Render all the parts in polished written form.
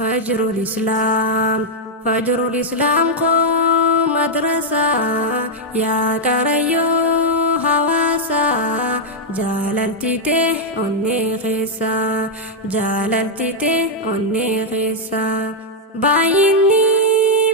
فجر الإسلام قوم مدرسة يا كريو هواسا جاللتي أني خيسا جاللتي أني خيسا بايني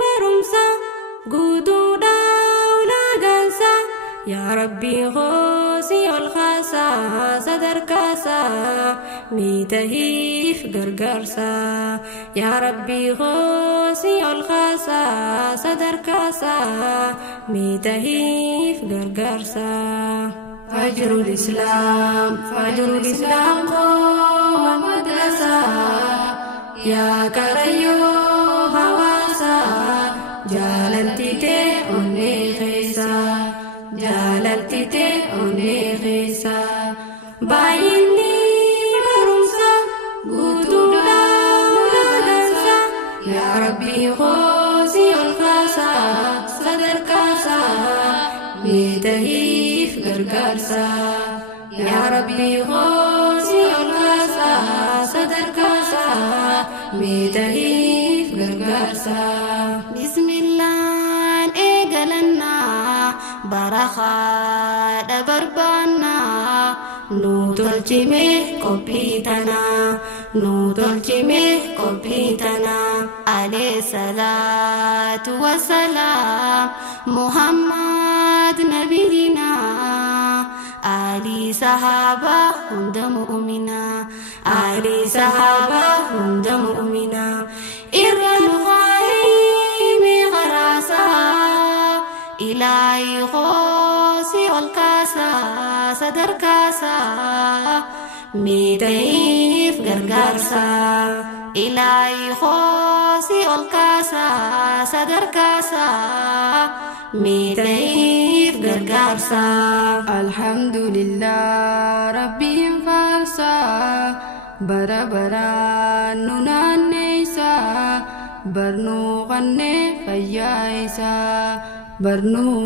برمسا قدو داولا قنسا يا ربي غوسي الخاسا صدر كاسا ميتهيف قرقرسا يا ربي غوسي الخاسا صدر كاسا ميتهيف قرقرسا فجر الإسلام قوم مدرسة يا كريو هواسا جاللتي أني خيسا جاللتي أني خيسا بايني برمسا قدولا ولدنسا يا ربي غوزي الخاسا صدر كاسا ميتهيف قرقرسا يا ربي غوزي الخاسا صدر كاسا ميتهيف قرقرسا بسم الله إيقلنا برخا دبربانا نوتلجمي قبيتنا عليه الصلاة والسلام محمد نبينا علي صحابة هند مؤمنا إرنو غايمي غراسا إلهي غوسي والكاسا صدر كاسا ميتيف غرغرسا إلهي غوسي والكاسا صدر كاسا ميتيف غرغرسا الحمد لله ربي فارسا برا ننانيسا برنو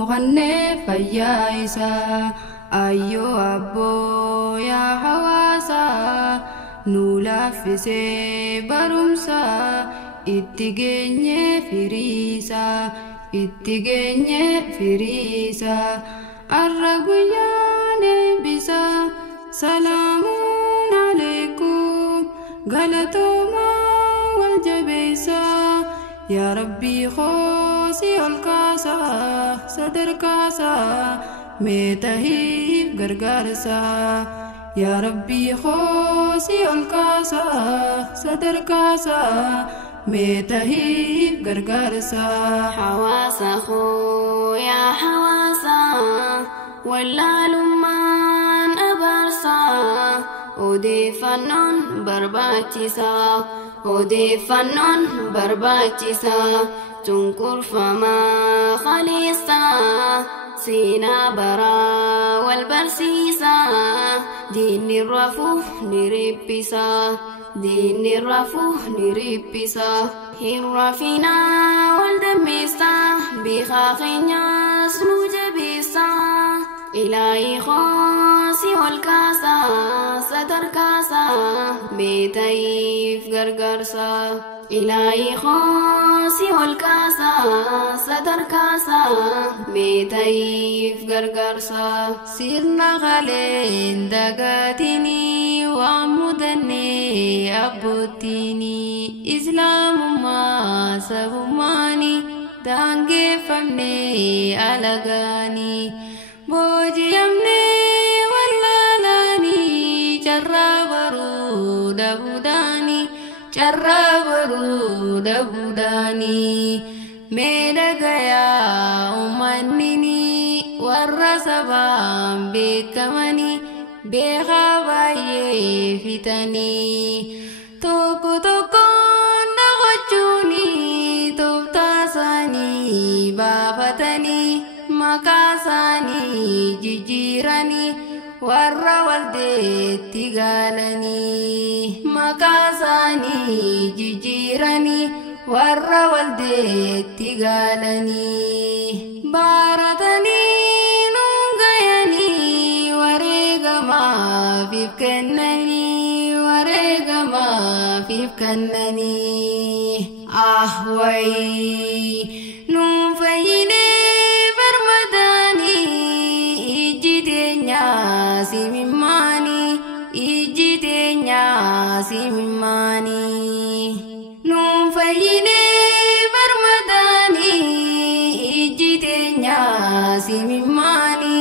غني فيايسا أيو أبو يا حواسا نولافسي برمسا اتجيني فريسا الرقياني بسا سلام عليكم غلطوما والجبيسا يا ربي خوسي الكاسا صدر كاسا ميتهيف غرغرسا يا ربي خوسي الكاسا صدر كاسا ميتهيف غرغرسا حواسا خو يا حواسا ولا لمان أبرسا ودي فنون برباتيسا تنكر فما خليصا سينا برا والبرسيسا دين الرفوه نربسا هرفنا والدميسا بخاخنا سنوجبيسا إلهي خاصي والكاسا صدر كاسا بيتيف غرغرسا إلهي خاصي والكاسا صدر كاسا بيتيف غرغرسا سيرنا غالين دقاتيني وعمدني أبوتيني إسلام ما سبماني دانجي فمني ألغاني بوجيامني واللالاني جرابرو دبوداني ميدا غيا أمانيني والرسبان بكماني بخباي فتاني توكو نغجوني توبتاساني بافتاني مكاساني جيجيراني warra waldeetti gaalanii maqaasaanii jijjiiranii warra waldeetti gaalanii baaratanii nuun gayanii wareegamaaf kennanii wareegamaaf if kannani ahwai nun fayyine barmadani ijjitenya simimani ijjitenya simimani nun fayyine barmadani ijjitenya simimani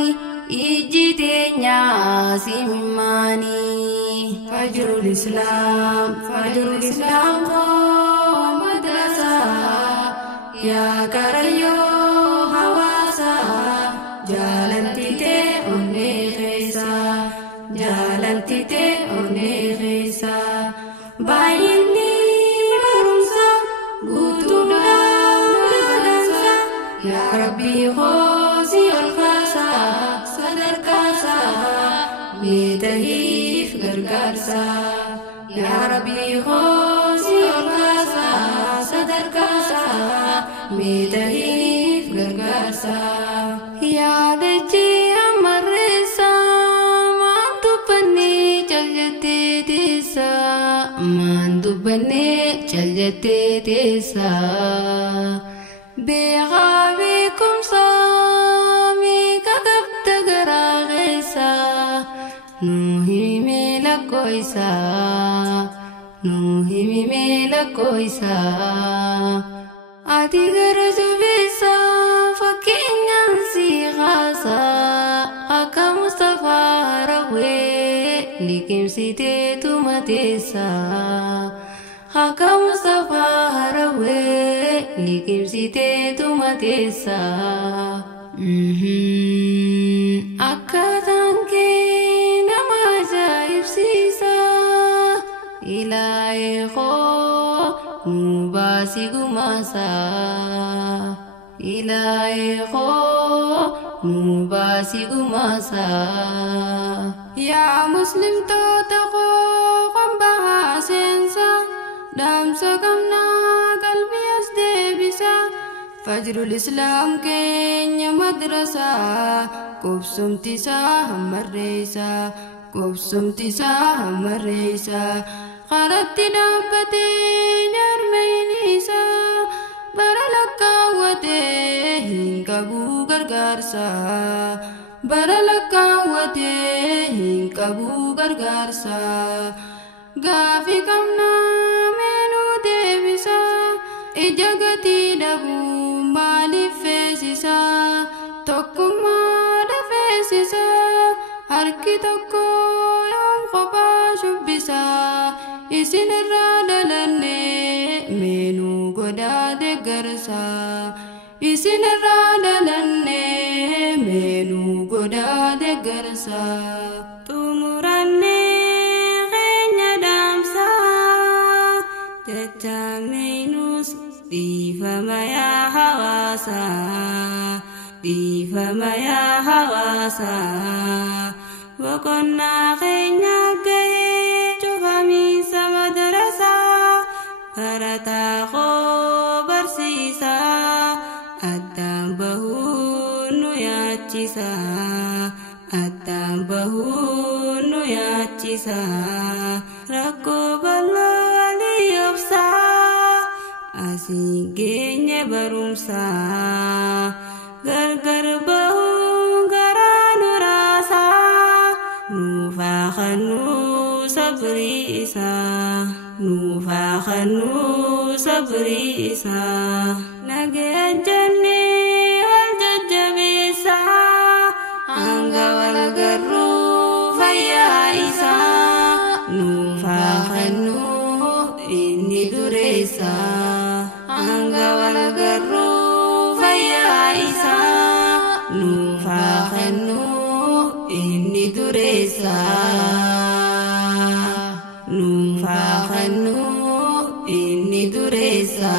ijjitenya simimani Fajrul Islam ko madrasa ya karayo hawasa jalan tite onne khaisa jalan tite onne khaisa bayini barumsa gutuna madrasa ya rabbi khosi al khasa sadar kasa betahif gargarsa ya rabbi khosi al khasa sadar kasa betahif gargarsa ya deji amarisa mantu bane chaljate desa mantu bane chaljate desa behavikum sami kakabta garagesa nuhimi lakoisa nuhimi lakoisa ati garaju bisa fakinyan si khasa aka Mustafa rawe likim site tumatesa aka Mustafa rawe likim site tumatesa akatanke Ilahi kho mubasi gumasa Ilahi kho mubasi gumasa Ya muslim to tako kambaha sensa damsa kamna kalbi asde bisa Fajrul Islam kenya madrasa kubsum tisa hamaresa kubsum tisa hamaresa Qaratti dhaabate jarmeynisa bara lakkaawwate hin qabu gargaarsa bara lakkaawwate hin qabu gargaarsa gaafi qabna meenuu deebisa ija gatii dhabuu maaliif feesisa tokkummaa dafeessisa harki tokko yoom kophaa shubbisa isin irraa dhalanne meenuu godaa deeggarsa isin irraa dhalanne meenuu godaa deeggarsa xumuranne keenya dhaamsa jecha meenuus dhiifama yaa hawaasa dhiifama yaa hawaasa boqonnaa keenya gahee cufamiinsa madrasa barataa koo barsiisa addaan bahuun nu yaachisa addaan bahuun nu yaachisa rakkoo bal'oo walii obsa asii geenye barumsa gargar bahuun garaa nu raasa nuufaa kannuu sabrii isaa nuufaa kannuu sabrii isaa nagee jennee wal jajjabeessa hanga wal garruu fayyaa isaa nuufaa kannuu inni dureessa hanga wal garruu fayyaa isaa nuufaa kannuu inni dureessa nuufaa kannuu inni dureessa